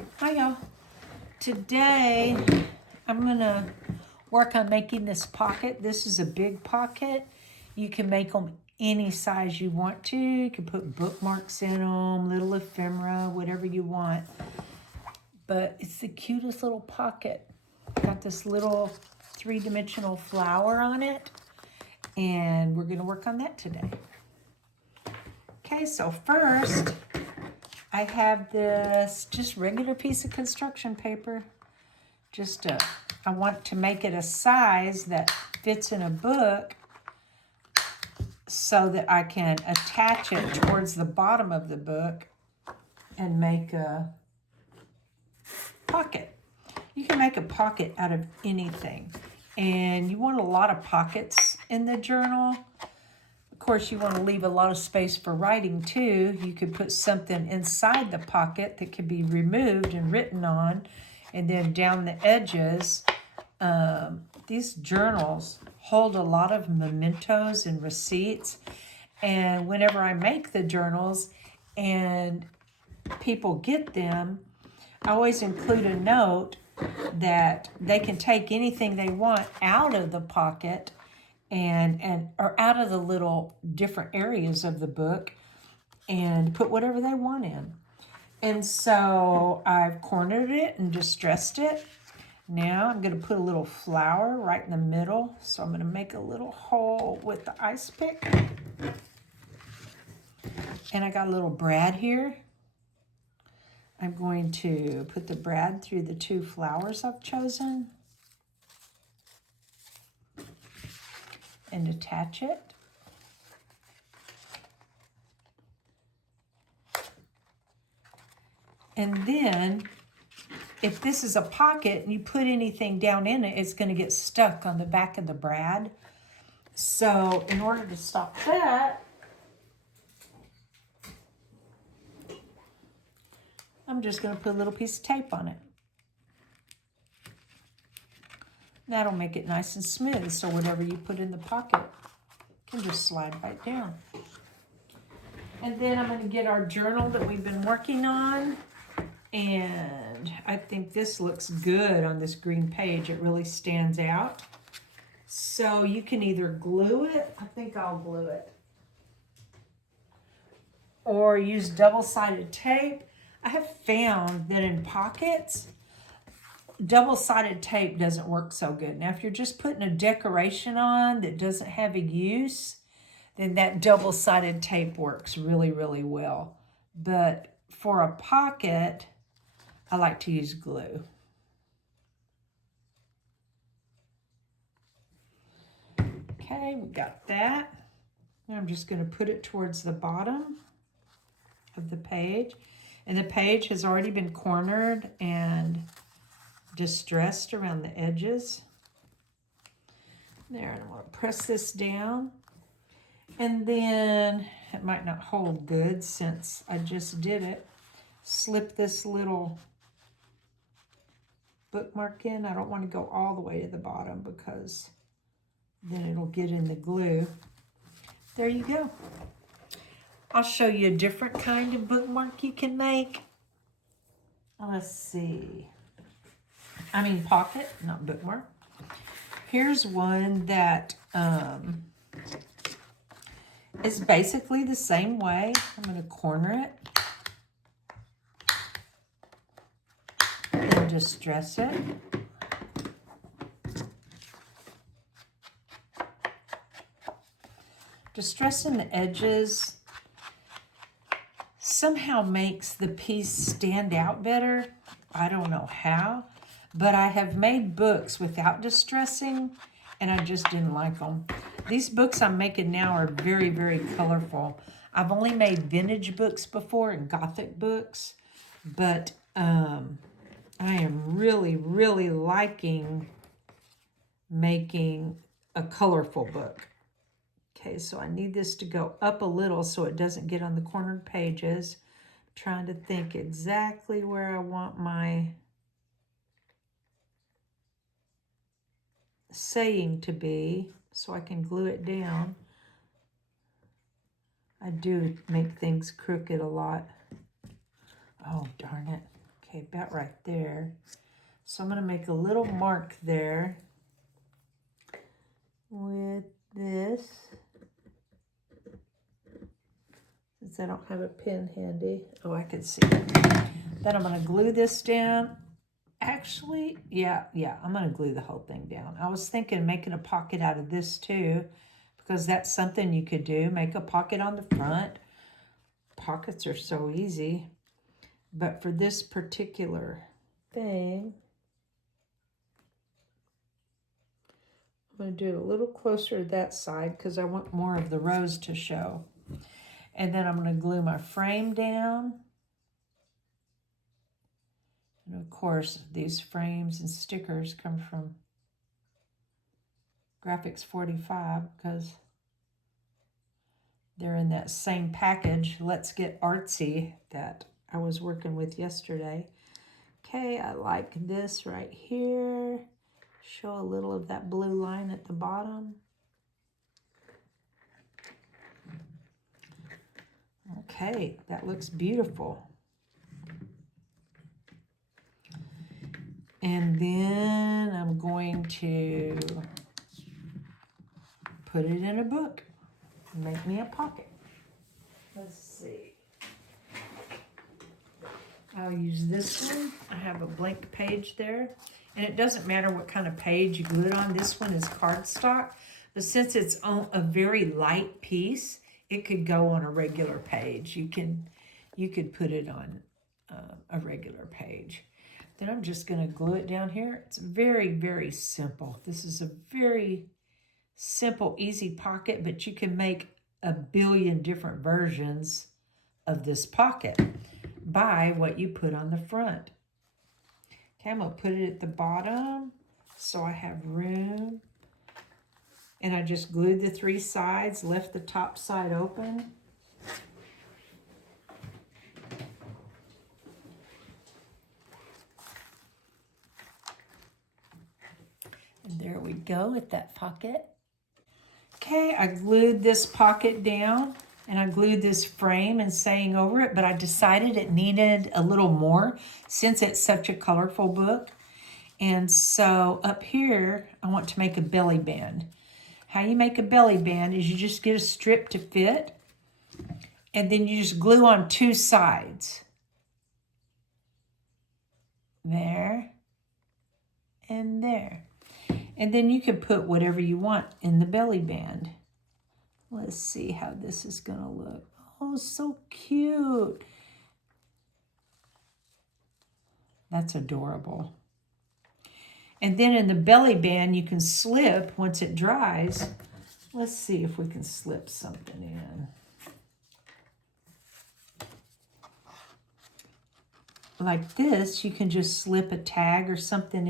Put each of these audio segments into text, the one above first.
Hi y'all. Today I'm gonna work on making this pocket. This is a big pocket. You can make them any size you want to. You can put bookmarks in them, little ephemera, whatever you want. But it's the cutest little pocket. Got this little three-dimensional flower on it, and we're gonna work on that today. Okay, so first I have this just regular piece of construction paper. I want to make it a size that fits in a book so that I can attach it towards the bottom of the book and make a pocket. You can make a pocket out of anything, and you want a lot of pockets in the journal. Of course, you want to leave a lot of space for writing too. You could put something inside the pocket that could be removed and written on, and then down the edges. These journals hold a lot of mementos and receipts, and whenever I make the journals and people get them, I always include a note that they can take anything they want out of the pocket or out of the little different areas of the book and put whatever they want in. And so I've cornered it and distressed it. Now I'm going to put a little flower right in the middle. So I'm going to make a little hole with the ice pick. And I got a little brad here. I'm going to put the brad through the two flowers I've chosen and attach it. And then if this is a pocket and you put anything down in it, it's going to get stuck on the back of the brad. So in order to stop that, I'm just going to put a little piece of tape on it. That'll make it nice and smooth, so whatever you put in the pocket can just slide right down. And then I'm going to get our journal that we've been working on. And I think this looks good on this green page. It really stands out. So you can either glue it, I think I'll glue it, or use double-sided tape. I have found that in pockets, double-sided tape doesn't work so good. Now, if you're just putting a decoration on that doesn't have a use, then that double-sided tape works really, really well. But for a pocket, I like to use glue. Okay, we got that. Now I'm just going to put it towards the bottom of the page. And the page has already been cornered and distressed around the edges. There, and I'm going to press this down. And then, it might not hold good since I just did it. Slip this little bookmark in. I don't want to go all the way to the bottom because then it'll get in the glue. There you go. I'll show you a different kind of bookmark you can make. Let's see. Pocket, not bookmark. Here's one that is basically the same way. I'm going to corner it and distress it. Distressing the edges somehow makes the piece stand out better. I don't know how, but I have made books without distressing, and I just didn't like them. These books I'm making now are very, very colorful. I've only made vintage books before and Gothic books, but I am really, really liking making a colorful book. Okay, so I need this to go up a little so it doesn't get on the cornered pages. I'm trying to think exactly where I want my saying to be so I can glue it down. I do make things crooked a lot. Oh, darn it. Okay, about right there. So I'm going to make a little mark there with this. Since I don't have a pen handy. Oh, I can see. Then I'm going to glue this down. Actually, yeah, I'm going to glue the whole thing down. I was thinking making a pocket out of this too, because that's something you could do. Make a pocket on the front. Pockets are so easy. But for this particular thing, I'm going to do it a little closer to that side because I want more of the rose to show. And then I'm going to glue my frame down. And of course, these frames and stickers come from Graphics 45 because they're in that same package, Let's Get Artsy, that I was working with yesterday. Okay, I like this right here. Show a little of that blue line at the bottom. Okay, that looks beautiful. And then I'm going to put it in a book. Make me a pocket. Let's see. I'll use this one. I have a blank page there. And it doesn't matter what kind of page you glue it on. This one is cardstock. But since it's on a very light piece, it could go on a regular page. You could put it on a regular page. Then I'm just going to glue it down here. It's very, very simple. This is a very simple, easy pocket, but you can make a billion different versions of this pocket by what you put on the front. Okay, I'm going to put it at the bottom so I have room. And I just glued the 3 sides, left the top side open. And there we go with that pocket. Okay, I glued this pocket down and I glued this frame and saying over it, but I decided it needed a little more since it's such a colorful book. And so up here, I want to make a belly band. How you make a belly band is you just get a strip to fit and then you just glue on 2 sides. There and there. And then you can put whatever you want in the belly band. Let's see how this is going to look. Oh, so cute. That's adorable. And then in the belly band, you can slip once it dries. Let's see if we can slip something in. Like this, you can just slip a tag or something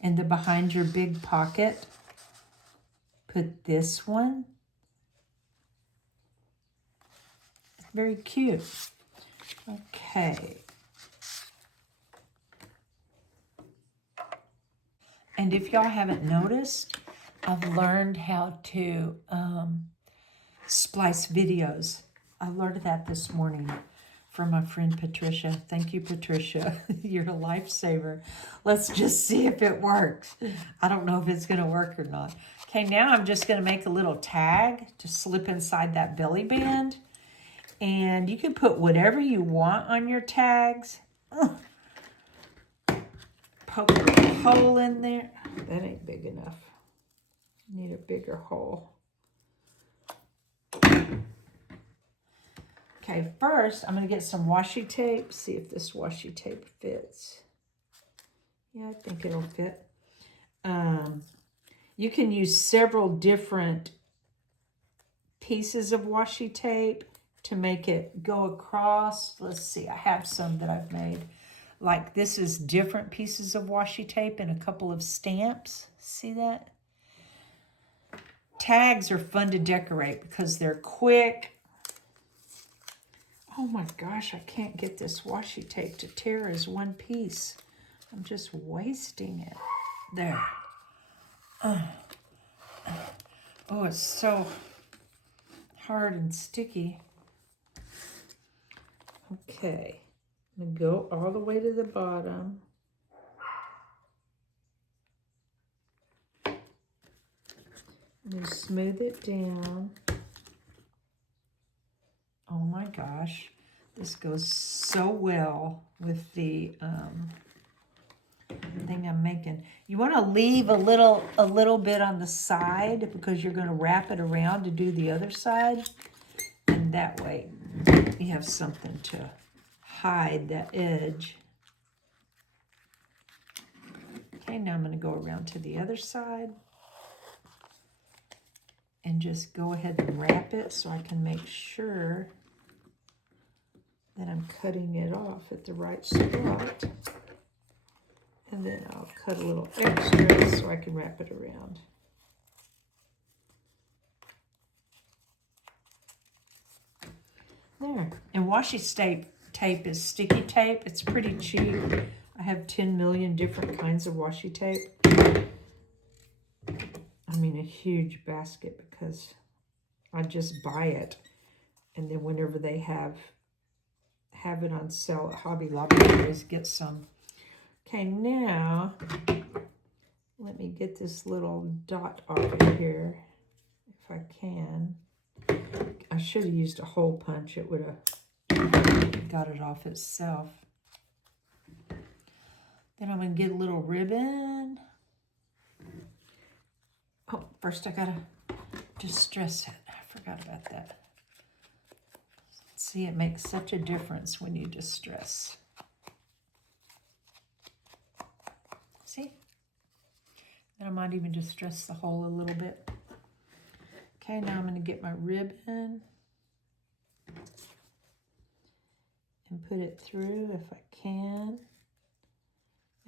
in the behind your big pocket. Put this one. Very cute. Okay. And if y'all haven't noticed, I've learned how to splice videos. I learned that this morning from my friend Patricia. Thank you, Patricia. You're a lifesaver. Let's just see if it works. I don't know if it's going to work or not. Okay, now I'm just going to make a little tag to slip inside that belly band. And you can put whatever you want on your tags. Poke a hole in there. That ain't big enough. Need a bigger hole. Okay, first I'm going to get some washi tape. See if this washi tape fits. Yeah, I think it'll fit. You can use several different pieces of washi tape to make it go across. Let's see, I have some that I've made. Like this is different pieces of washi tape and a couple of stamps. See that? Tags are fun to decorate because they're quick. Oh my gosh, I can't get this washi tape to tear as one piece. I'm just wasting it. There. Oh, it's so hard and sticky. Okay, I'm going to go all the way to the bottom. I'm going to smooth it down. Oh my gosh, this goes so well with the thing I'm making. You want to leave a little bit on the side because you're going to wrap it around to do the other side. And that way you have something to hide that edge. Okay, now I'm going to go around to the other side and just go ahead and wrap it so I can make sure that I'm cutting it off at the right spot. And then I'll cut a little extra so I can wrap it around. There. And washi tape is sticky tape. It's pretty cheap. I have 10 million different kinds of washi tape. I mean a huge basket because I just buy it. And then whenever they have it on sale at Hobby Lobby, I always get some. Okay, now let me get this little dot off of here if I can. I should have used a hole punch. It would have got it off itself. Then I'm going to get a little ribbon. Oh, first I got to distress it. I forgot about that. See, it makes such a difference when you distress. See? And I might even distress the hole a little bit. Okay, now I'm going to get my ribbon and put it through if I can.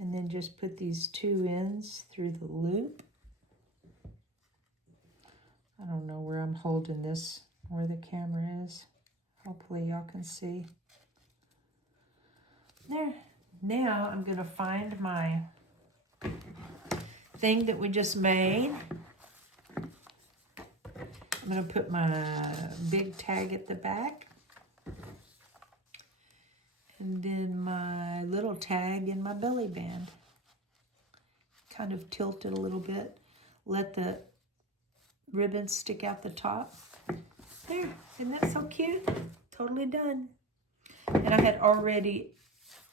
And then just put these two ends through the loop. I don't know where I'm holding this, where the camera is. Hopefully y'all can see. There. Now I'm going to find my thing that we just made. I'm going to put my big tag at the back. And then my little tag in my belly band. Kind of tilt it a little bit. Let the ribbon stick out the top. There, isn't that so cute? Totally done. And I had already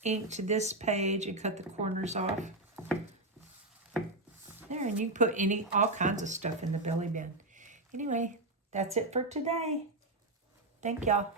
inked this page and cut the corners off. There, and you can put all kinds of stuff in the belly band. Anyway, that's it for today. Thank y'all.